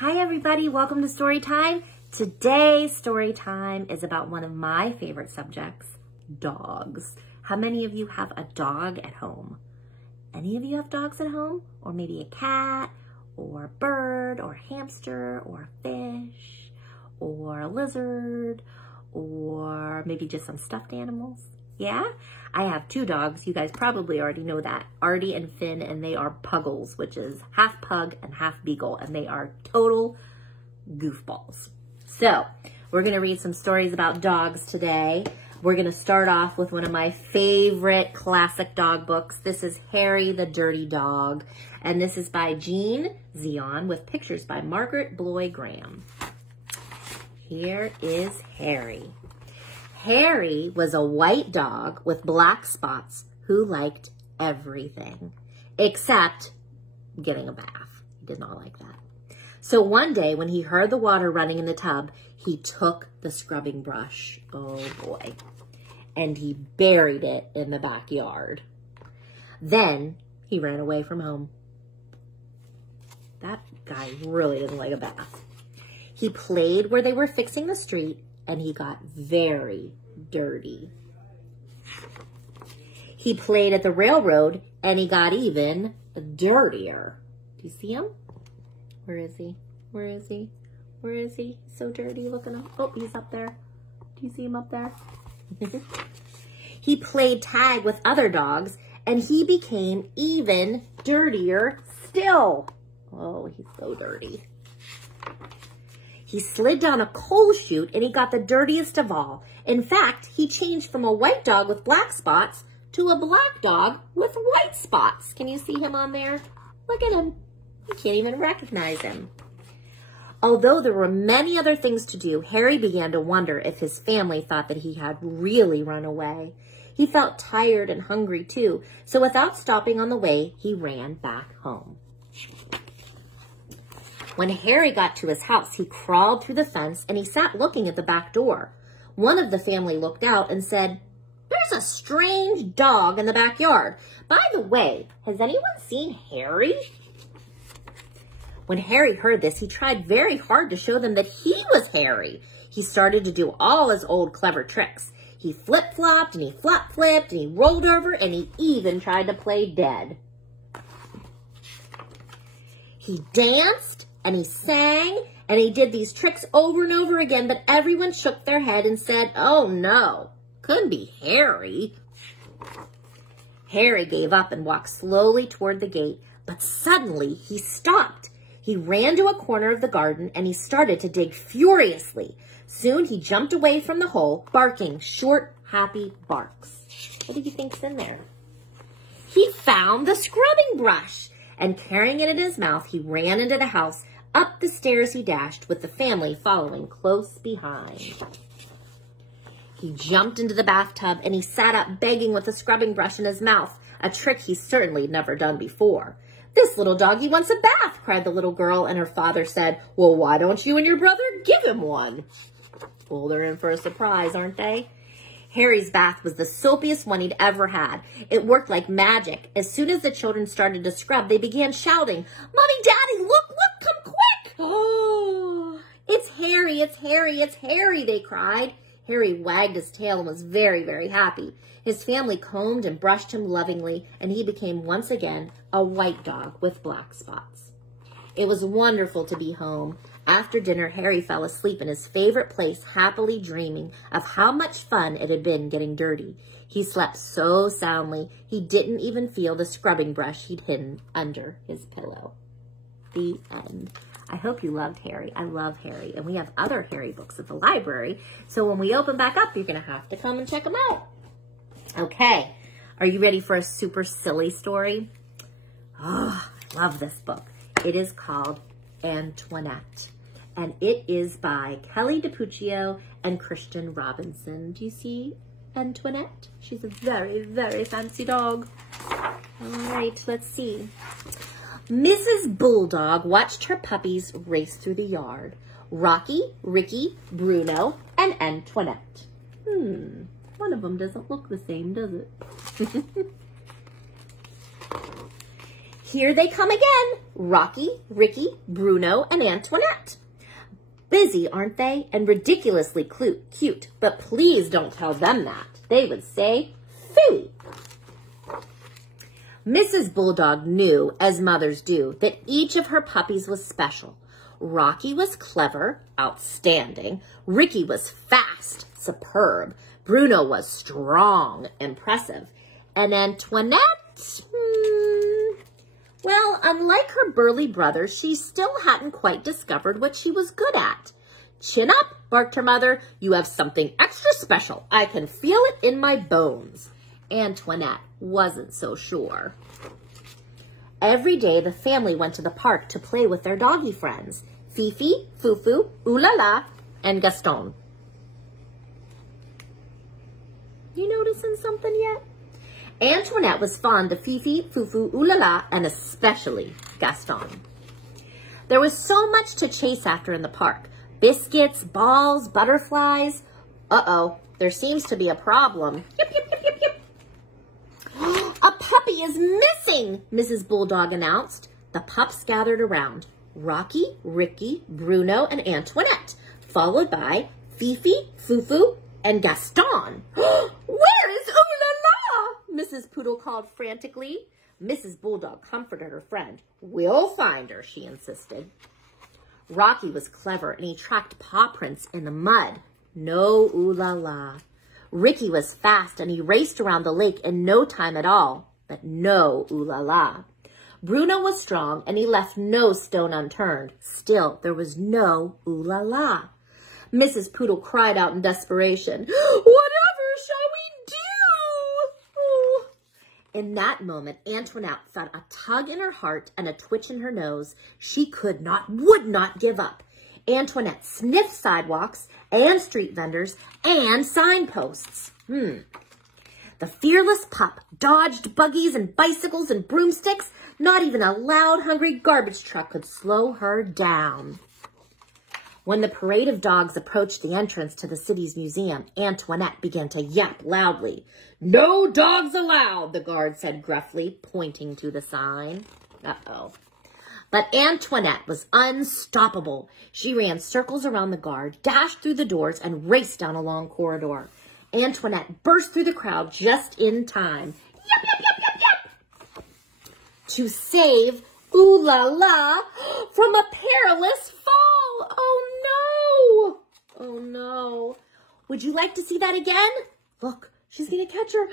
Hi everybody, welcome to Storytime. Today's Storytime is about one of my favorite subjects, dogs. How many of you have a dog at home? Any of you have dogs at home? Or maybe a cat, or a bird, or a hamster, or a fish, or a lizard, or maybe just some stuffed animals? Yeah? I have two dogs. You guys probably already know that. Artie and Finn, and they are puggles, which is half pug and half beagle, and they are total goofballs. So, we're going to read some stories about dogs today. We're going to start off with one of my favorite classic dog books. This is Harry the Dirty Dog, and this is by Jean Zion with pictures by Margaret Bloy Graham. Here is Harry. Harry was a white dog with black spots who liked everything except getting a bath. He did not like that. So one day when he heard the water running in the tub, he took the scrubbing brush, oh boy, and he buried it in the backyard. Then he ran away from home. That guy really didn't like a bath. He played where they were fixing the street, and he got very dirty. He played at the railroad, and he got even dirtier. Do you see him? Where is he? Where is he? Where is he? So dirty. Look at him. Oh, he's up there. Do you see him up there? He played tag with other dogs, and he became even dirtier still. Oh, he's so dirty. He slid down a coal chute and he got the dirtiest of all. In fact, he changed from a white dog with black spots to a black dog with white spots. Can you see him on there? Look at him. You can't even recognize him. Although there were many other things to do, Harry began to wonder if his family thought that he had really run away. He felt tired and hungry too, so without stopping on the way, he ran back home. When Harry got to his house, he crawled through the fence and he sat looking at the back door. One of the family looked out and said, "There's a strange dog in the backyard. By the way, has anyone seen Harry?" When Harry heard this, he tried very hard to show them that he was Harry. He started to do all his old clever tricks. He flip-flopped and he flop-flipped and he rolled over and he even tried to play dead. He danced and he sang, and he did these tricks over and over again, but everyone shook their head and said, "Oh no, couldn't be Harry." Harry gave up and walked slowly toward the gate, but suddenly he stopped. He ran to a corner of the garden and he started to dig furiously. Soon he jumped away from the hole, barking short, happy barks. What do you think's in there? He found the scrubbing brush, and carrying it in his mouth, he ran into the house. Up the stairs he dashed, with the family following close behind. He jumped into the bathtub and he sat up begging with the scrubbing brush in his mouth, a trick he's certainly never done before. "This little doggy wants a bath," cried the little girl, and her father said, "Well, why don't you and your brother give him one?" Well, they're in for a surprise, aren't they? Harry's bath was the soapiest one he'd ever had. It worked like magic. As soon as the children started to scrub, they began shouting, "Mommy, Daddy, look, come quick!" "Oh, it's Harry, it's Harry, it's Harry," they cried. Harry wagged his tail and was very, very happy. His family combed and brushed him lovingly, and he became once again a white dog with black spots. It was wonderful to be home. After dinner, Harry fell asleep in his favorite place, happily dreaming of how much fun it had been getting dirty. He slept so soundly, he didn't even feel the scrubbing brush he'd hidden under his pillow. The end. I hope you loved Harry. I love Harry, and we have other Harry books at the library, so when we open back up, you're going to have to come and check them out. Okay, are you ready for a super silly story? Oh, I love this book. It is called Antoinette, and it is by Kelly DiPuccio and Christian Robinson. Do you see Antoinette? She's a very, very fancy dog. All right, let's see. Mrs. Bulldog watched her puppies race through the yard. Rocky, Ricky, Bruno, and Antoinette. One of them doesn't look the same, does it? Here they come again, Rocky, Ricky, Bruno, and Antoinette. Busy, aren't they? And ridiculously cute. But please don't tell them that. They would say, phooey. Mrs. Bulldog knew, as mothers do, that each of her puppies was special. Rocky was clever, outstanding. Ricky was fast, superb. Bruno was strong, impressive. And Antoinette, well, unlike her burly brother, she still hadn't quite discovered what she was good at. Chin up, barked her mother. You have something extra special. I can feel it in my bones. Antoinette wasn't so sure. Every day, the family went to the park to play with their doggy friends, Fifi, Fufu, Ooh-la-la, and Gaston. You noticing something yet? Antoinette was fond of Fifi, Fufu, Ooh-la-la, and especially Gaston. There was so much to chase after in the park. Biscuits, balls, butterflies. Uh-oh, there seems to be a problem. Yip, yip, yip, yip, yip. A puppy is missing, Mrs. Bulldog announced. The pups gathered around. Rocky, Ricky, Bruno, and Antoinette, followed by Fifi, Fufu, and Gaston. Where is Ooh-la-la? Mrs. Poodle called frantically. Mrs. Bulldog comforted her friend. We'll find her, she insisted. Rocky was clever, and he tracked paw prints in the mud. No Ooh-la-la. Ricky was fast, and he raced around the lake in no time at all. But no Ooh-la-la. Bruno was strong, and he left no stone unturned. Still, there was no Ooh-la-la. Mrs. Poodle cried out in desperation, Whatever shall we do? Oh. In that moment, Antoinette felt a tug in her heart and a twitch in her nose. She would not give up. Antoinette sniffed sidewalks and street vendors and signposts. The fearless pup dodged buggies and bicycles and broomsticks. Not even a loud, hungry garbage truck could slow her down. When the parade of dogs approached the entrance to the city's museum, Antoinette began to yap loudly. No dogs allowed, the guard said gruffly, pointing to the sign. Uh-oh. But Antoinette was unstoppable. She ran circles around the guard, dashed through the doors, and raced down a long corridor. Antoinette burst through the crowd just in time. Yep, yep, yep, yep, yep. To save Ooh-la-la from a perilous fall. Oh, no. Oh, no. Would you like to see that again? Look, she's going to catch her.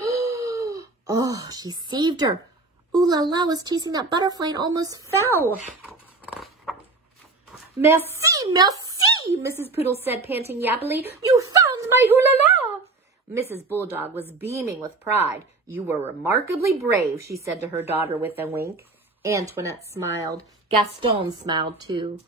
Oh, she saved her. Ooh-la-la was chasing that butterfly and almost fell. Merci, merci, Mrs. Poodle said, panting yappily. You found my Ooh-la-la. Mrs. Bulldog was beaming with pride. You were remarkably brave, she said to her daughter with a wink. Antoinette smiled. Gaston smiled too.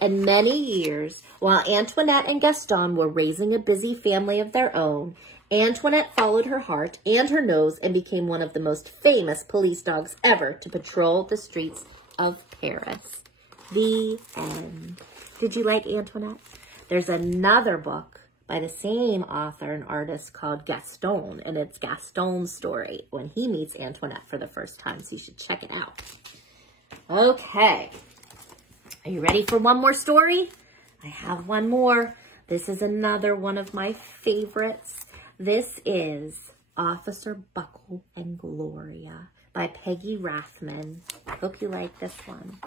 And many years, while Antoinette and Gaston were raising a busy family of their own, Antoinette followed her heart and her nose and became one of the most famous police dogs ever to patrol the streets of Paris. The end. Did you like Antoinette? There's another book by the same author and artist called Gaston, and it's Gaston's story when he meets Antoinette for the first time, so you should check it out. Okay. Are you ready for one more story? I have one more. This is another one of my favorites. This is Officer Buckle and Gloria by Peggy Rathman. Hope you like this one.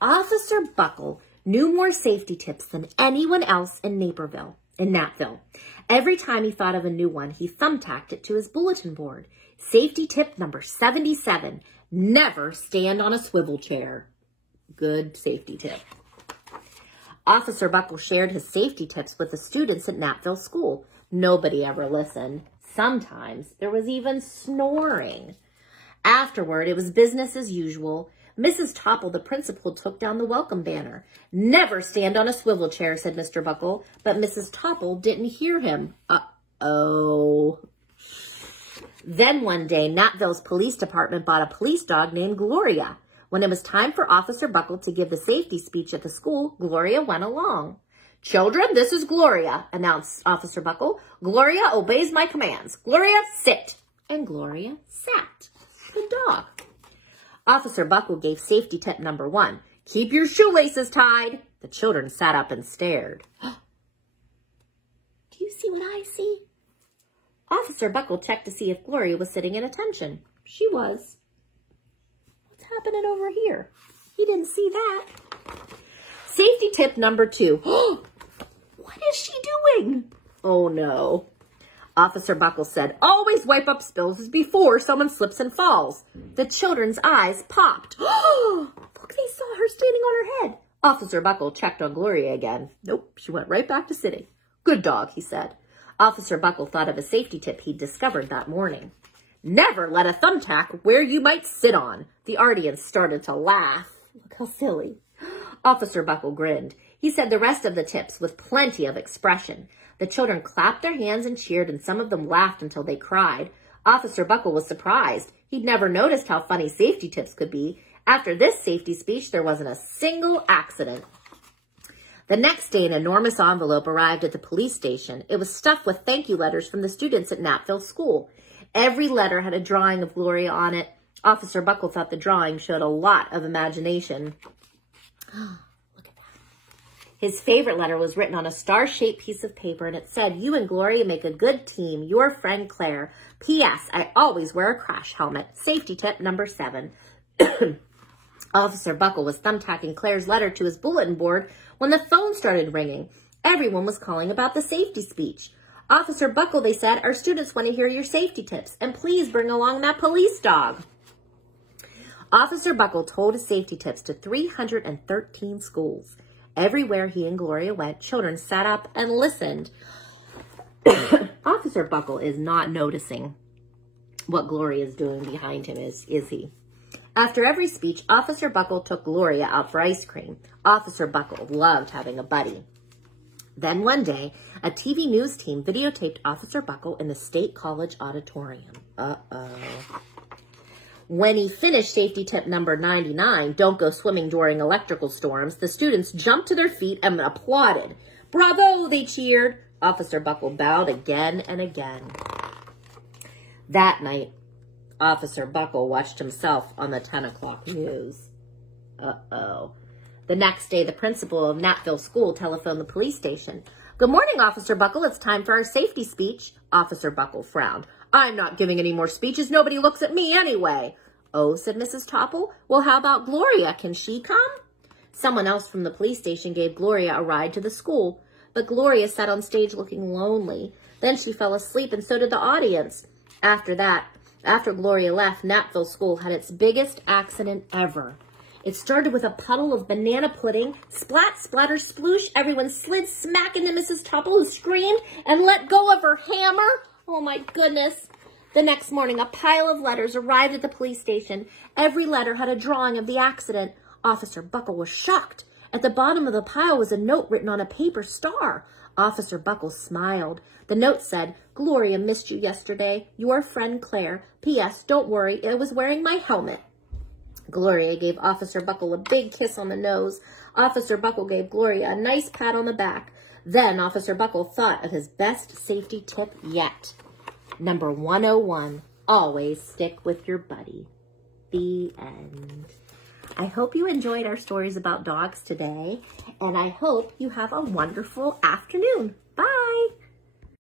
Officer Buckle knew more safety tips than anyone else in Naperville, in Napville. Every time he thought of a new one, he thumbtacked it to his bulletin board. Safety tip number 77, never stand on a swivel chair. Good safety tip. Officer Buckle shared his safety tips with the students at Napville School. Nobody ever listened. Sometimes there was even snoring. Afterward, it was business as usual. Mrs. Topple, the principal, took down the welcome banner. Never stand on a swivel chair, said Mr. Buckle, but Mrs. Topple didn't hear him. Uh-oh. Then one day, Napville's police department bought a police dog named Gloria. When it was time for Officer Buckle to give the safety speech at the school, Gloria went along. Children, this is Gloria, announced Officer Buckle. Gloria obeys my commands. Gloria, sit. And Gloria sat. Good dog. Officer Buckle gave safety tip number 1. Keep your shoelaces tied. The children sat up and stared. Do you see what I see? Officer Buckle checked to see if Gloria was sitting at attention. She was. What's happening over here? He didn't see that. Safety tip number 2. What is she doing? Oh, no. Officer Buckle said, always wipe up spills before someone slips and falls. The children's eyes popped. Look, they saw her standing on her head. Officer Buckle checked on Gloria again. Nope, she went right back to sitting. Good dog, he said. Officer Buckle thought of a safety tip he'd discovered that morning. Never let a thumbtack where you might sit on. The audience started to laugh. Look how silly. Officer Buckle grinned. He said the rest of the tips with plenty of expression. The children clapped their hands and cheered, and some of them laughed until they cried. Officer Buckle was surprised. He'd never noticed how funny safety tips could be. After this safety speech, there wasn't a single accident. The next day, an enormous envelope arrived at the police station. It was stuffed with thank you letters from the students at Napville School. Every letter had a drawing of Gloria on it. Officer Buckle thought the drawing showed a lot of imagination. Look at that. His favorite letter was written on a star-shaped piece of paper, and it said, you and Gloria make a good team. Your friend Claire. P.S. I always wear a crash helmet. Safety tip number 7. Officer Buckle was thumbtacking Claire's letter to his bulletin board when the phone started ringing. Everyone was calling about the safety speech. Officer Buckle, they said, our students want to hear your safety tips, and please bring along that police dog. Officer Buckle told his safety tips to 313 schools. Everywhere he and Gloria went, children sat up and listened. Officer Buckle is not noticing what Gloria is doing behind him, is he? After every speech, Officer Buckle took Gloria out for ice cream. Officer Buckle loved having a buddy. Then one day, a TV news team videotaped Officer Buckle in the State College auditorium. When he finished safety tip number 99, don't go swimming during electrical storms, the students jumped to their feet and applauded. Bravo, they cheered. Officer Buckle bowed again and again. That night, Officer Buckle watched himself on the 10 o'clock news. The next day, the principal of Napville School telephoned the police station. Good morning, Officer Buckle. It's time for our safety speech. Officer Buckle frowned. I'm not giving any more speeches. Nobody looks at me anyway. Oh, said Mrs. Topple. Well, how about Gloria? Can she come? Someone else from the police station gave Gloria a ride to the school. But Gloria sat on stage looking lonely. Then she fell asleep, and so did the audience. After Gloria left, Napville School had its biggest accident ever. It started with a puddle of banana pudding. Splat, splatter, sploosh. Everyone slid smack into Mrs. Topple, who screamed and let go of her hammer. Oh, my goodness. The next morning, a pile of letters arrived at the police station. Every letter had a drawing of the accident. Officer Buckle was shocked. At the bottom of the pile was a note written on a paper star. Officer Buckle smiled. The note said, Gloria missed you yesterday. Your friend Claire. P.S. Don't worry, I was wearing my helmet. Gloria gave Officer Buckle a big kiss on the nose. Officer Buckle gave Gloria a nice pat on the back. Then Officer Buckle thought of his best safety tip yet. Number 101, always stick with your buddy. The end. I hope you enjoyed our stories about dogs today, and I hope you have a wonderful afternoon. Bye.